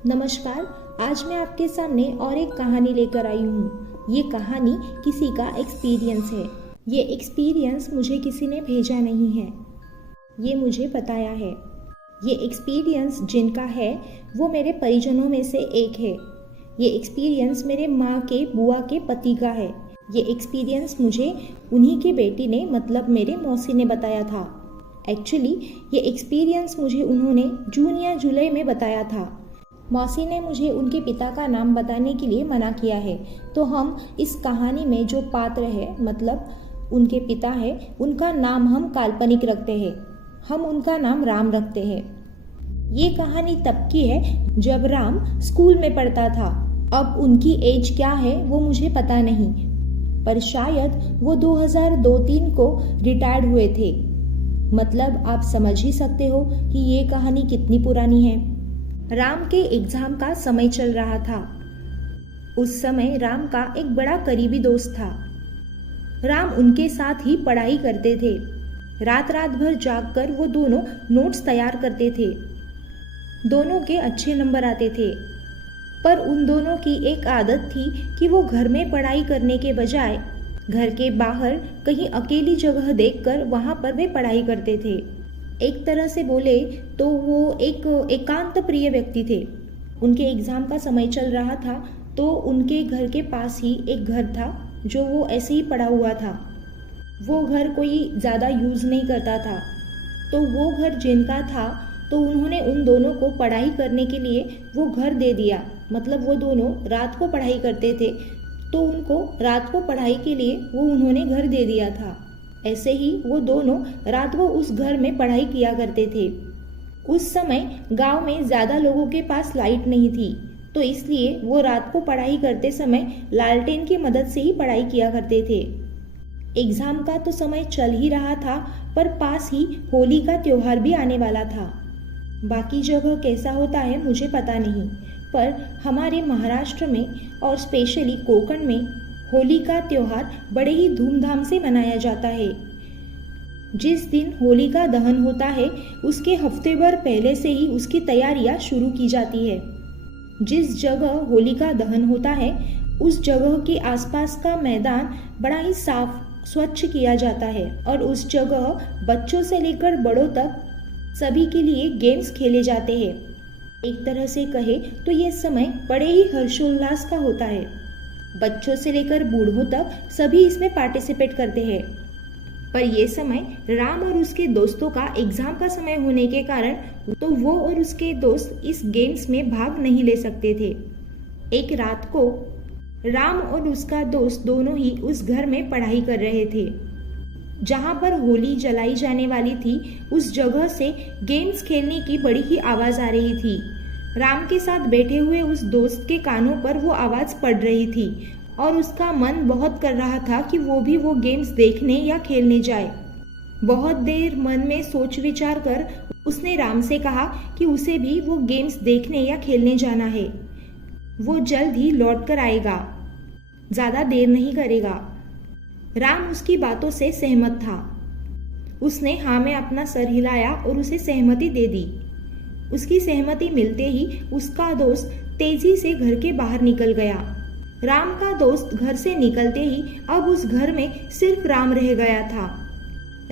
नमस्कार। आज मैं आपके सामने और एक कहानी लेकर आई हूँ। ये कहानी किसी का एक्सपीरियंस है। ये एक्सपीरियंस मुझे किसी ने भेजा नहीं है, ये मुझे बताया है। ये एक्सपीरियंस जिनका है वो मेरे परिजनों में से एक है। ये एक्सपीरियंस मेरे माँ के बुआ के पति का है। ये एक्सपीरियंस मुझे उन्हीं के बेटी ने मतलब मेरे मौसी ने बताया था। एक्चुअली ये एक्सपीरियंस मुझे उन्होंने जून या जुलाई में बताया था। मौसी ने मुझे उनके पिता का नाम बताने के लिए मना किया है, तो हम इस कहानी में जो पात्र है मतलब उनके पिता है, उनका नाम हम काल्पनिक रखते हैं। हम उनका नाम राम रखते हैं। ये कहानी तब की है जब राम स्कूल में पढ़ता था। अब उनकी एज क्या है वो मुझे पता नहीं, पर शायद वो 2002-3 को रिटायर्ड हुए थे। मतलब आप समझ ही सकते हो कि ये कहानी कितनी पुरानी है। राम के एग्जाम का समय चल रहा था। उस समय राम का एक बड़ा करीबी दोस्त था। राम उनके साथ ही पढ़ाई करते थे। रात रात भर जागकर वो दोनों नोट्स तैयार करते थे। दोनों के अच्छे नंबर आते थे, पर उन दोनों की एक आदत थी कि वो घर में पढ़ाई करने के बजाय घर के बाहर कहीं अकेली जगह देखकर वहाँ पर वे पढ़ाई करते थे। एक तरह से बोले तो वो एक एकांत प्रिय व्यक्ति थे। उनके एग्ज़ाम का समय चल रहा था, तो उनके घर के पास ही एक घर था जो वो ऐसे ही पड़ा हुआ था। वो घर कोई ज़्यादा यूज़ नहीं करता था, तो वो घर जिनका था तो उन्होंने उन दोनों को पढ़ाई करने के लिए वो घर दे दिया। मतलब वो दोनों रात को पढ़ाई करते थे, तो उनको रात को पढ़ाई के लिए वो उन्होंने घर दे दिया था। ऐसे ही वो दोनों रात को उस घर में पढ़ाई किया करते थे। उस समय गांव में ज़्यादा लोगों के पास लाइट नहीं थी, तो इसलिए वो रात को पढ़ाई करते समय लालटेन की मदद से ही पढ़ाई किया करते थे। एग्ज़ाम का तो समय चल ही रहा था, पर पास ही होली का त्योहार भी आने वाला था। बाकी जगह कैसा होता है मुझे पता नहीं, पर हमारे महाराष्ट्र में और स्पेशली कोकण में होली का त्योहार बड़े ही धूमधाम से मनाया जाता है। जिस दिन होली का दहन होता है उसके हफ्ते भर पहले से ही उसकी तैयारियां शुरू की जाती है। जिस जगह होली का दहन होता है उस जगह के आसपास का मैदान बड़ा ही साफ स्वच्छ किया जाता है, और उस जगह बच्चों से लेकर बड़ों तक सभी के लिए गेम्स खेले जाते हैं। एक तरह से कहे तो ये समय बड़े ही हर्षोल्लास का होता है। बच्चों से लेकर बूढ़ों तक सभी इसमें पार्टिसिपेट करते हैं। पर यह समय राम और उसके दोस्तों का एग्जाम का समय होने के कारण तो वो और उसके दोस्त इस गेम्स में भाग नहीं ले सकते थे। एक रात को राम और उसका दोस्त दोनों ही उस घर में पढ़ाई कर रहे थे। जहाँ पर होली जलाई जाने वाली थी उस जगह से गेम्स खेलने की बड़ी ही आवाज़ आ रही थी। राम के साथ बैठे हुए उस दोस्त के कानों पर वो आवाज़ पड़ रही थी, और उसका मन बहुत कर रहा था कि वो भी वो गेम्स देखने या खेलने जाए। बहुत देर मन में सोच विचार कर उसने राम से कहा कि उसे भी वो गेम्स देखने या खेलने जाना है। वो जल्द ही लौट कर आएगा, ज़्यादा देर नहीं करेगा। राम उसकी बातों से सहमत था। उसने हाँ में अपना सर हिलाया और उसे सहमति दे दी। उसकी सहमति मिलते ही उसका दोस्त तेजी से घर के बाहर निकल गया। राम का दोस्त घर से निकलते ही अब उस घर में सिर्फ राम रह गया था।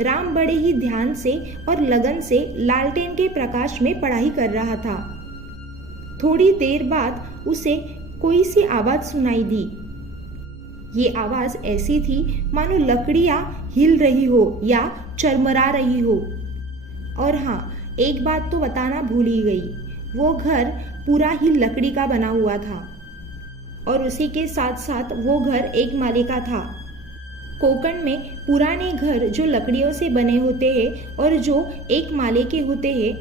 राम बड़े ही ध्यान से और लगन से लालटेन के प्रकाश में पढ़ाई कर रहा था। थोड़ी देर बाद उसे कोई सी आवाज़ सुनाई दी। ये आवाज़ ऐसी थी मानो लकड़ियाँ हिल रही हो या चरमरा रही हो। और हाँ, एक बात तो बताना भूल ही गई, वो घर पूरा ही लकड़ी का बना हुआ था, और उसी के साथ साथ वो घर एक माले का था। कोकण में पुराने घर जो लकड़ियों से बने होते हैं और जो एक माले के होते हैं,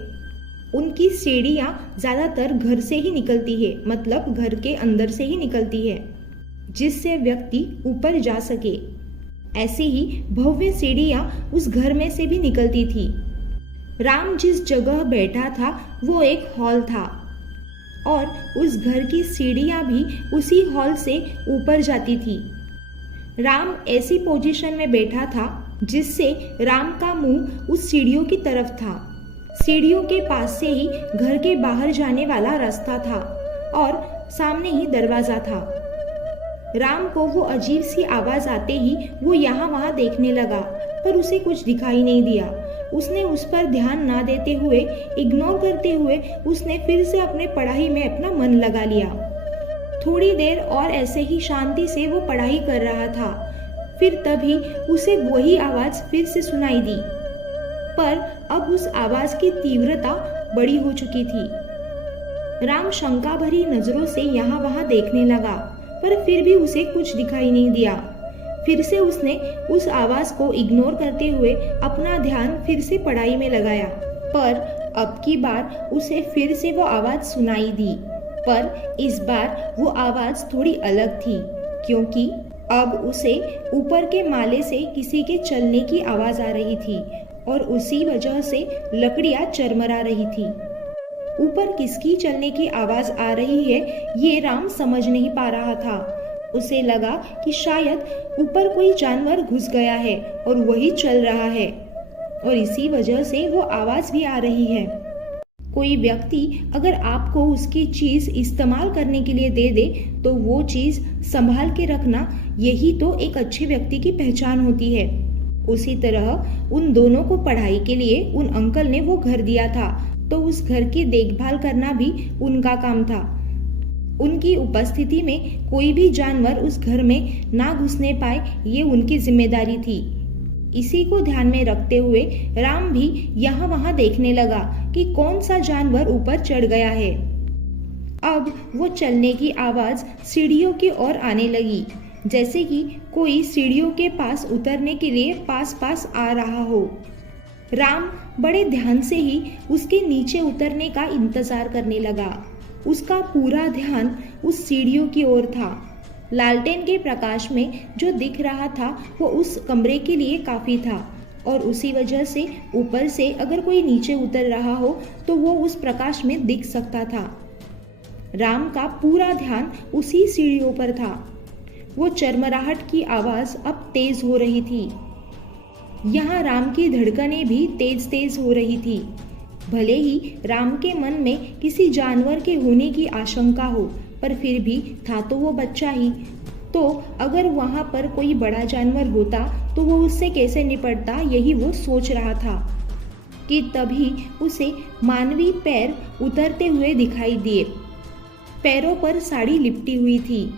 उनकी सीढ़ियाँ ज़्यादातर घर से ही निकलती है, मतलब घर के अंदर से ही निकलती है, जिससे व्यक्ति ऊपर जा सके। ऐसे ही भव्य सीढ़ियाँ उस घर में से भी निकलती थी। राम जिस जगह बैठा था वो एक हॉल था, और उस घर की सीढ़ियाँ भी उसी हॉल से ऊपर जाती थी। राम ऐसी पोजीशन में बैठा था जिससे राम का मुंह उस सीढ़ियों की तरफ था। सीढ़ियों के पास से ही घर के बाहर जाने वाला रास्ता था। और सामने ही दरवाजा था। राम को वो अजीब सी आवाज आते ही वो यहाँ वहाँ देखने लगा, पर उसे कुछ दिखाई नहीं दिया। उसने उस पर ध्यान ना देते हुए, इग्नोर करते हुए उसने फिर से अपने पढ़ाई में अपना मन लगा लिया। थोड़ी देर और ऐसे ही शांति से वो पढ़ाई कर रहा था। फिर तभी उसे वही आवाज फिर से सुनाई दी, पर अब उस आवाज की तीव्रता बड़ी हो चुकी थी। राम शंका भरी नजरों से यहाँ वहाँ देखने लगा, पर फिर भी उसे कुछ दिखाई नहीं दिया। फिर से उसने उस आवाज को इग्नोर करते हुए अपना ध्यान फिर से पढ़ाई में लगाया, पर अब की बार उसे फिर से वो आवाज सुनाई दी। पर इस बार वो आवाज थोड़ी अलग थी, क्योंकि अब उसे ऊपर के माले से किसी के चलने की आवाज आ रही थी और उसी वजह से लकड़ियां चरमरा रही थी। ऊपर किसकी चलने की आवाज आ रही है ये राम समझ नहीं पा रहा था। उसे लगा कि शायद ऊपर कोई जानवर घुस गया है और वही चल रहा है और इसी वजह से वो आवाज भी आ रही है। कोई व्यक्ति अगर आपको उसकी चीज इस्तेमाल करने के लिए दे दे तो वो चीज संभाल के रखना, यही तो एक अच्छे व्यक्ति की पहचान होती है। उसी तरह उन दोनों को पढ़ाई के लिए उन अंकल ने वो घर दिया था, तो उस घर की देखभाल करना भी उनका काम था। उनकी उपस्थिति में कोई भी जानवर उस घर में ना घुसने पाए, ये उनकी जिम्मेदारी थी। इसी को ध्यान में रखते हुए राम भी यहाँ वहाँ देखने लगा कि कौन सा जानवर ऊपर चढ़ गया है। अब वो चलने की आवाज सीढ़ियों की ओर आने लगी, जैसे कि कोई सीढ़ियों के पास उतरने के लिए पास आ रहा हो। राम बड़े ध्यान से ही उसके नीचे उतरने का इंतजार करने लगा। उसका पूरा ध्यान उस सीढ़ियों की ओर था। लालटेन के प्रकाश में जो दिख रहा था वो उस कमरे के लिए काफी था और उसी वजह से ऊपर से अगर कोई नीचे उतर रहा हो तो वो उस प्रकाश में दिख सकता था। राम का पूरा ध्यान उसी सीढ़ियों पर था। वो चरमराहट की आवाज अब तेज हो रही थी। यहाँ राम की धड़कनें भी तेज तेज हो रही थी। भले ही राम के मन में किसी जानवर के होने की आशंका हो, पर फिर भी था तो वो बच्चा ही। तो अगर वहां पर कोई बड़ा जानवर होता तो वो उससे कैसे निपटता, यही वो सोच रहा था कि तभी उसे मानवी पैर उतरते हुए दिखाई दिए। पैरों पर साड़ी लिपटी हुई थी।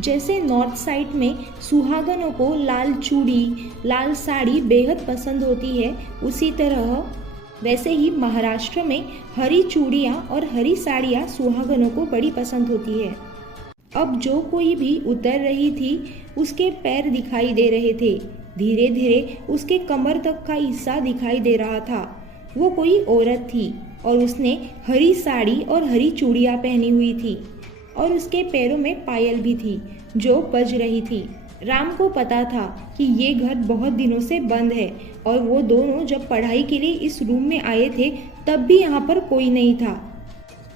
जैसे नॉर्थ साइड में सुहागनों को लाल चूड़ी, लाल साड़ी बेहद पसंद होती है, उसी तरह वैसे ही महाराष्ट्र में हरी चूड़ियाँ और हरी साड़ियाँ सुहागनों को बड़ी पसंद होती है। अब जो कोई भी उतर रही थी उसके पैर दिखाई दे रहे थे। धीरे धीरे उसके कमर तक का हिस्सा दिखाई दे रहा था। वो कोई औरत थी और उसने हरी साड़ी और हरी चूड़ियाँ पहनी हुई थी और उसके पैरों में पायल भी थी जो बज रही थी। राम को पता था कि ये घर बहुत दिनों से बंद है और वो दोनों जब पढ़ाई के लिए इस रूम में आए थे तब भी यहाँ पर कोई नहीं था।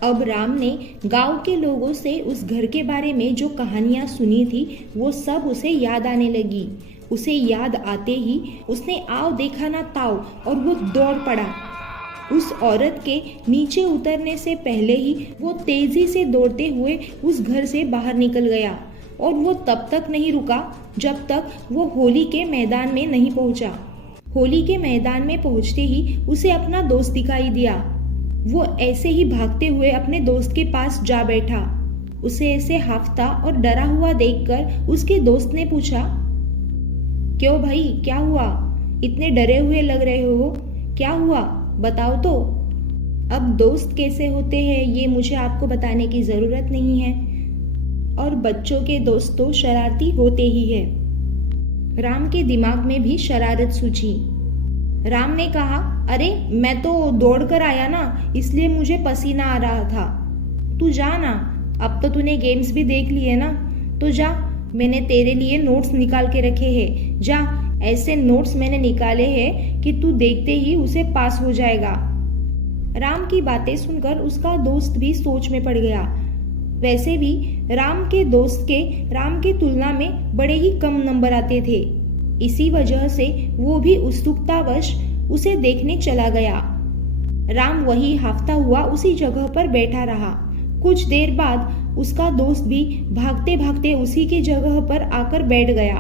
अब राम ने गांव के लोगों से उस घर के बारे में जो कहानियाँ सुनी थी वो सब उसे याद आने लगी। उसे याद आते ही उसने आव देखा ना ताव और वो दौड़ पड़ा। उस औरत के नीचे उतरने से पहले ही वो तेजी से दौड़ते हुए उस घर से बाहर निकल गया और वो तब तक नहीं रुका जब तक वो होली के मैदान में नहीं पहुंचा। होली के मैदान में पहुंचते ही उसे अपना दोस्त दिखाई दिया। वो ऐसे ही भागते हुए अपने दोस्त के पास जा बैठा। उसे ऐसे हाफता और डरा हुआ देखकर उसके दोस्त ने पूछा, क्यों भाई, क्या हुआ? इतने डरे हुए लग रहे हो, क्या हुआ बताओ तो। अब दोस्त कैसे होते हैं ये मुझे आपको बताने की जरूरत नहीं है, और बच्चों के दोस्त तो शरारती होते ही है। राम के दिमाग में भी शरारत सूझी। राम ने कहा, अरे मैं तो दौड़ कर आया ना, इसलिए मुझे पसीना आ रहा था। तू जा ना, अब तो तूने गेम्स भी देख लिए ना, तो जा, मैंने तेरे लिए नोट्स निकाल के रखे हैं। जा, ऐसे नोट्स मैंने निकाले हैं कि तू देखते ही उसे पास हो जाएगा। राम की बातें सुनकर उसका दोस्त भी सोच में पड़ गया। वैसे भी राम के दोस्त के राम की तुलना में बड़े ही कम नंबर आते थे। इसी वजह से वो भी उत्सुकतावश उसे देखने चला गया। राम वही हाफता हुआ उसी जगह पर बैठा रहा। कुछ देर बाद उसका दोस्त भी भागते भागते उसी की जगह पर आकर बैठ गया।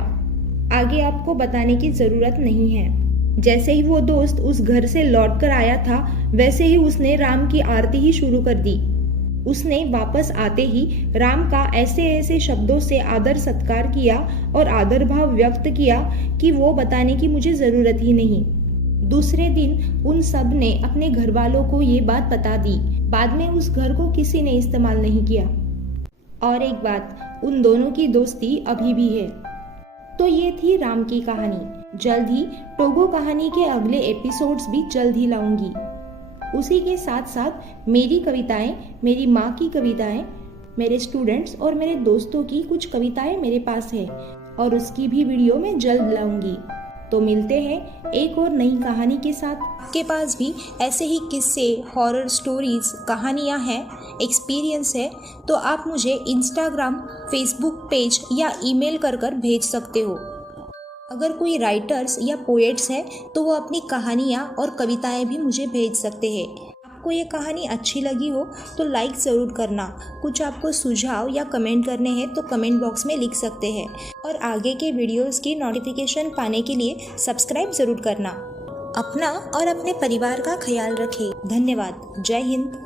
आगे आपको बताने की ज़रूरत नहीं है। जैसे ही वो दोस्त उस घर से लौट कर आया था, वैसे ही उसने राम की आरती ही शुरू कर दी। उसने वापस आते ही राम का ऐसे ऐसे शब्दों से आदर सत्कार किया और आदर भाव व्यक्त किया कि वो बताने की मुझे ज़रूरत ही नहीं। दूसरे दिन उन सब ने अपने घर वालों को ये बात बता दी। बाद में उस घर को किसी ने इस्तेमाल नहीं किया। और एक बात, उन दोनों की दोस्ती अभी भी है। तो ये थी राम की कहानी। जल्द ही टोगो कहानी के अगले एपिसोड्स भी जल्द ही लाऊंगी। उसी के साथ साथ मेरी कविताएं, मेरी माँ की कविताएं, मेरे स्टूडेंट्स और मेरे दोस्तों की कुछ कविताएं मेरे पास है और उसकी भी वीडियो मैं जल्द लाऊंगी। तो मिलते हैं एक और नई कहानी के साथ। आपके पास भी ऐसे ही किस्से, हॉरर स्टोरीज, कहानियाँ हैं, एक्सपीरियंस है, तो आप मुझे इंस्टाग्राम, फेसबुक पेज या ईमेल कर भेज सकते हो। अगर कोई राइटर्स या पोएट्स हैं तो वो अपनी कहानियाँ और कविताएं भी मुझे भेज सकते हैं। आपको ये कहानी अच्छी लगी हो तो लाइक ज़रूर करना। कुछ आपको सुझाव या कमेंट करने हैं तो कमेंट बॉक्स में लिख सकते हैं। और आगे के वीडियोस की नोटिफिकेशन पाने के लिए सब्सक्राइब ज़रूर करना। अपना और अपने परिवार का ख्याल रखें। धन्यवाद। जय हिंद।